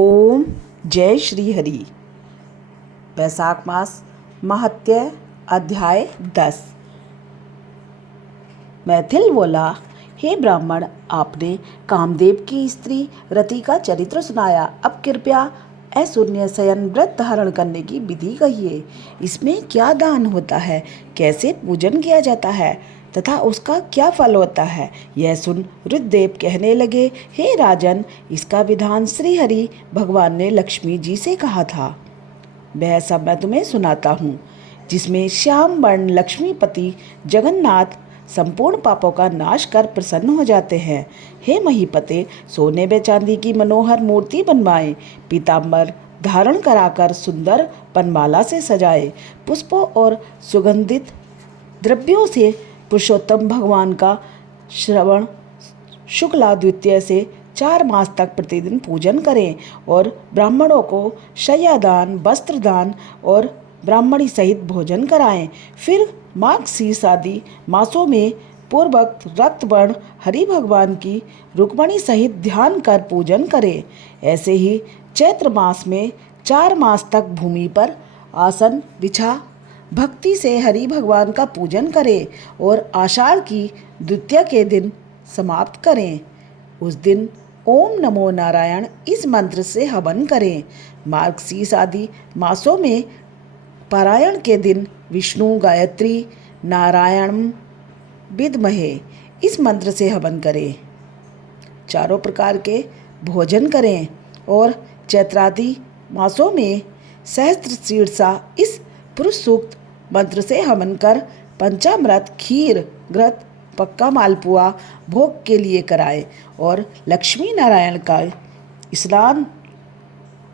ओम जय श्री हरि। वैशाख मास महत्य अध्याय 10। मैथिल बोला, हे ब्राह्मण, आपने कामदेव की स्त्री रति का चरित्र सुनाया। अब कृपया अशून्य शयन व्रत धारण करने की विधि कहिए। इसमें क्या दान होता है, कैसे पूजन किया जाता है तथा उसका क्या फल होता है। यह सुन रुद्रदेव कहने लगे, हे राजन, इसका विधान श्री हरि भगवान ने लक्ष्मी जी से कहा था। वह सब मैं तुम्हें सुनाता हूँ, जिसमें श्याम वर्ण लक्ष्मीपति जगन्नाथ संपूर्ण पापों का नाश कर प्रसन्न हो जाते हैं। हे महीपते, सोने व चांदी की मनोहर मूर्ति बनवाएं, पीताम्बर धारण कराकर सुंदर पनमाला से सजाए, पुष्पों और सुगंधित द्रव्यों से पुरुषोत्तम भगवान का श्रवण शुक्ला द्वितीय से 4 मास तक प्रतिदिन पूजन करें और ब्राह्मणों को शय्यादान, वस्त्रदान और ब्राह्मणी सहित भोजन कराएं। फिर माघ शीर्ष आदि मासों में पूर्वक रक्तवर्ण हरि भगवान की रुक्मणी सहित ध्यान कर पूजन करें। ऐसे ही चैत्र मास में 4 मास तक भूमि पर आसन बिछा भक्ति से हरि भगवान का पूजन करें और आषाढ़ की द्वितीया के दिन समाप्त करें। उस दिन ओम नमो नारायण इस मंत्र से हवन करें। मार्गशीर्ष आदि मासों में पारायण के दिन विष्णु गायत्री नारायण विद्महे इस मंत्र से हवन करें। चारों प्रकार के भोजन करें और चैत्रादि मासों में सहस्त्र शीर्षा इस पुरुष सूक्त मंत्र से हवन कर पंचामृत खीर घृत पक्का मालपुआ भोग के लिए कराए और लक्ष्मी नारायण का स्नान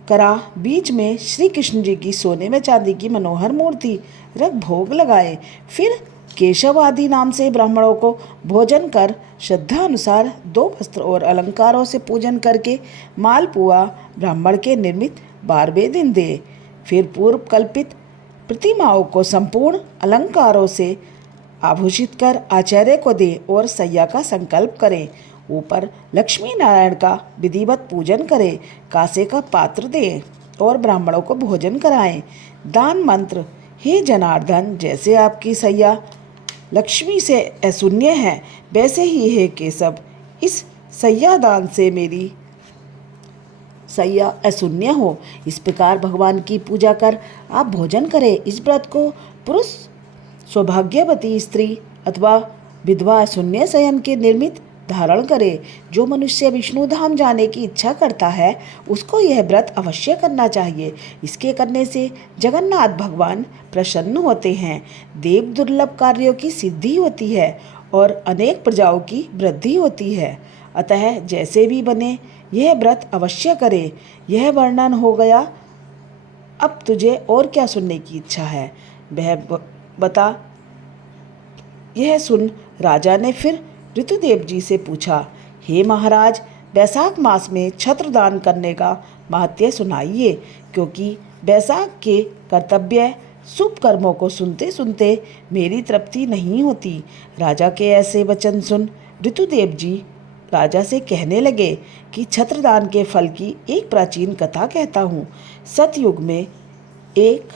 करा बीच में श्री कृष्ण जी की सोने में चांदी की मनोहर मूर्ति रख भोग लगाए। फिर केशव आदि नाम से ब्राह्मणों को भोजन कर श्रद्धा अनुसार 2 वस्त्र और अलंकारों से पूजन करके मालपुआ ब्राह्मण के निर्मित 12वें दिन दे। फिर पूर्व कल्पित प्रतिमाओं को संपूर्ण अलंकारों से आभूषित कर आचार्य को दे और सैया का संकल्प करें। ऊपर लक्ष्मी नारायण का विधिवत पूजन करें, कांसे का पात्र दें और ब्राह्मणों को भोजन कराएं। दान मंत्र, हे जनार्दन, जैसे आपकी सैया लक्ष्मी से अशून्य है, वैसे ही हे केशव, इस सैया दान से मेरी सैया अशून्य हो। इस प्रकार भगवान की पूजा कर आप भोजन करें। इस व्रत को पुरुष सौभाग्यवती स्त्री अथवा विधवा शून्य शयन के निर्मित धारण करे। जो मनुष्य विष्णु धाम जाने की इच्छा करता है, उसको यह व्रत अवश्य करना चाहिए। इसके करने से जगन्नाथ भगवान प्रसन्न होते हैं, देव दुर्लभ कार्यों की सिद्धि होती है और अनेक प्रजाओं की वृद्धि होती है। अतः जैसे भी बने यह व्रत अवश्य करे। यह वर्णन हो गया, अब तुझे और क्या सुनने की इच्छा है वह बता। यह सुन राजा ने फिर ऋतुदेव जी से पूछा, हे महाराज, वैशाख मास में छत्रदान करने का महत्व सुनाइए, क्योंकि वैशाख के कर्तव्य शुभ कर्मों को सुनते सुनते मेरी तृप्ति नहीं होती। राजा के ऐसे वचन सुन ऋतुदेव जी राजा से कहने लगे कि छत्रदान के फल की एक प्राचीन कथा कहता हूँ। सतयुग में एक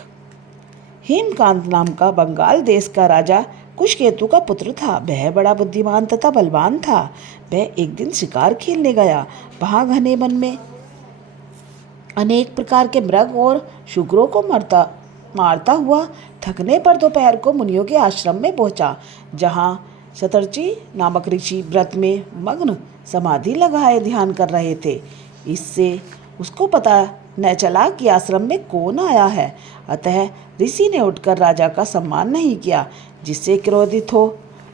हेमकांत नाम का बंगाल देश का राजा कुशकेतु का पुत्र था। वह बड़ा बुद्धिमान तथा बलवान था। वह एक दिन शिकार खेलने गया। वहाँ घने वन में अनेक प्रकार के मृग और शुकरों को मारता हुआ थकने पर दोपहर को मुनियों के आश्रम में पहुँचा, जहाँ शतर्षि नामक ऋषि व्रत में मग्न समाधि लगाए ध्यान कर रहे थे। इससे उसको पता न चला कि आश्रम में कौन आया है। अतः ऋषि ने उठकर राजा का सम्मान नहीं किया, जिससे क्रोधित हो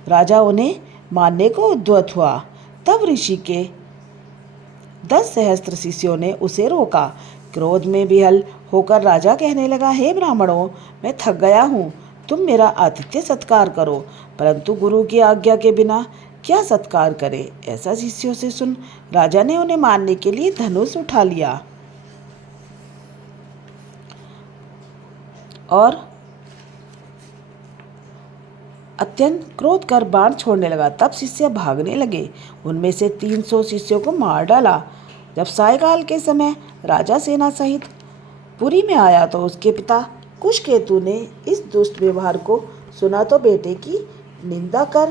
राजा उन्हें मारने को उद्यत हुआ। तब ऋषि के 10 सहस्त्र शिष्यों ने उसे रोका। क्रोध में विहल होकर राजा कहने लगा, हे ब्राह्मणों, मैं थक गया हूँ, तुम मेरा आतिथ्य सत्कार करो। परंतु गुरु की आज्ञा के बिना क्या सत्कार करे। ऐसा शिष्यों से सुन राजा ने उन्हें मारने के लिए धनुष उठा लिया और अत्यंत क्रोध कर बाण छोड़ने लगा। तब शिष्य भागने लगे। उनमें से 300 शिष्यों को मार डाला जब सायकाल के समय राजा सेना सहित पुरी में आया तो उसके पिता कुशकेतु ने इस दुष्ट व्यवहार को सुना तो बेटे की निंदा कर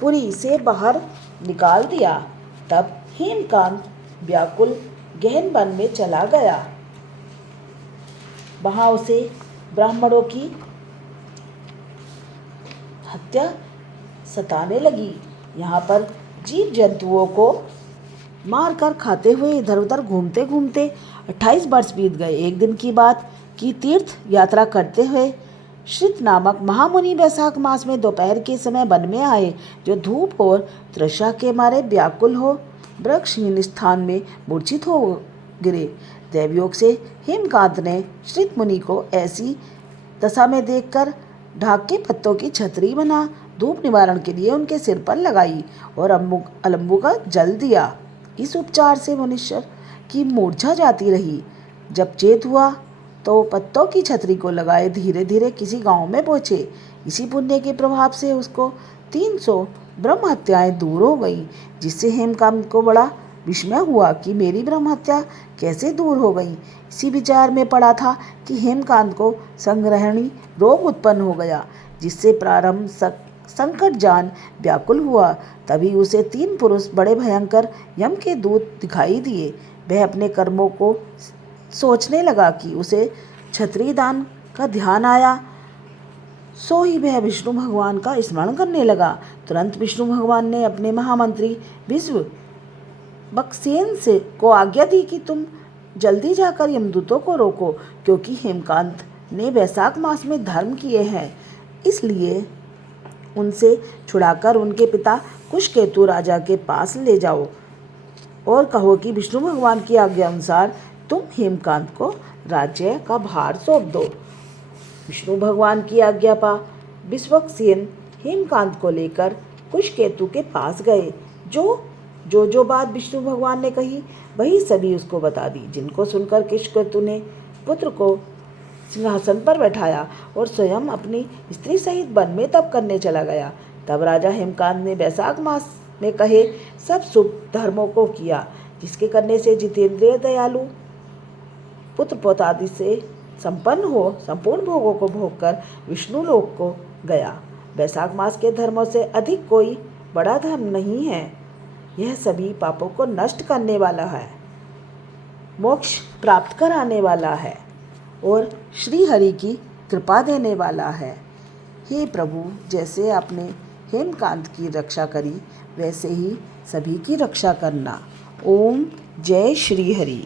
पुरी से बाहर निकाल दिया। तब हेमकांत व्याकुल गहन वन में चला गया। वहां उसे ब्राह्मणों की हत्या सताने लगी। यहाँ पर जीव जंतुओं को मारकर खाते हुए इधर उधर घूमते घूमते 28 वर्ष बीत गए। एक दिन की बात की तीर्थ यात्रा करते हुए श्रित नामक महामुनि वैशाख मास में दोपहर के समय वन में आए, जो धूप और तृषा के मारे व्याकुल हो वृक्षहीन स्थान में मूर्छित हो गिरे। दैवयोग से हेमकांत ने श्रित मुनि को ऐसी दशा में देखकर ढाक के पत्तों की छतरी बना धूप निवारण के लिए उनके सिर पर लगाई और अलंबु का जल दिया। इस उपचार से मनुष्य की मूर्छा जाती रही। जब चेत हुआ तो पत्तों की छतरी को लगाए धीरे धीरे किसी गांव में पहुंचे। इसी पुण्य के प्रभाव से उसको 300 ब्रह्म हत्याएं दूर हो गई, जिससे हेमकांत को बड़ा विस्मय हुआ कि मेरी ब्रह्म हत्या कैसे दूर हो गई। इसी विचार में पड़ा था कि हेमकांत को संग्रहणी रोग उत्पन्न हो गया, जिससे प्रारंभ संकट जान व्याकुल हुआ। तभी उसे 3 पुरुष बड़े भयंकर यम के दूत दिखाई दिए। वह अपने कर्मों को सोचने लगा कि उसे क्षत्रिय दान का ध्यान आया, सो ही वह विष्णु भगवान का स्मरण करने लगा। तुरंत विष्णु भगवान ने अपने महामंत्री विश्व बक्सेन से को आज्ञा दी कि तुम जल्दी जाकर यमदूतों को रोको, क्योंकि हेमकांत ने वैशाख मास में धर्म किए हैं। इसलिए उनसे छुड़ाकर उनके पिता कुशकेतु राजा के पास ले जाओ और कहो कि विष्णु भगवान की आज्ञा अनुसार तुम हेमकांत को राज्य का भार सौंप दो। विष्णु भगवान की आज्ञा पा विश्वक्सेन हेमकांत को लेकर कुशकेतु के पास गए। जो बात विष्णु भगवान ने कही वही सभी उसको बता दी, जिनको सुनकर कुशकेतु ने पुत्र को सिंहासन पर बैठाया और स्वयं अपनी स्त्री सहित वन में तप करने चला गया। तब राजा हेमकांत ने वैशाख मास में कहे सब शुभ धर्मों को किया, जिसके करने से जितेंद्रिय दयालु पुत्र पौत्र आदि से संपूर्ण भोगों को भोगकर विष्णु लोक को गया। वैशाख मास के धर्मों से अधिक कोई बड़ा धर्म नहीं है। यह सभी पापों को नष्ट करने वाला है, मोक्ष प्राप्त कराने वाला है और श्री हरि की कृपा देने वाला है। हे प्रभु, जैसे आपने हेमकांत की रक्षा करी वैसे ही सभी की रक्षा करना। ओम जय श्री हरि।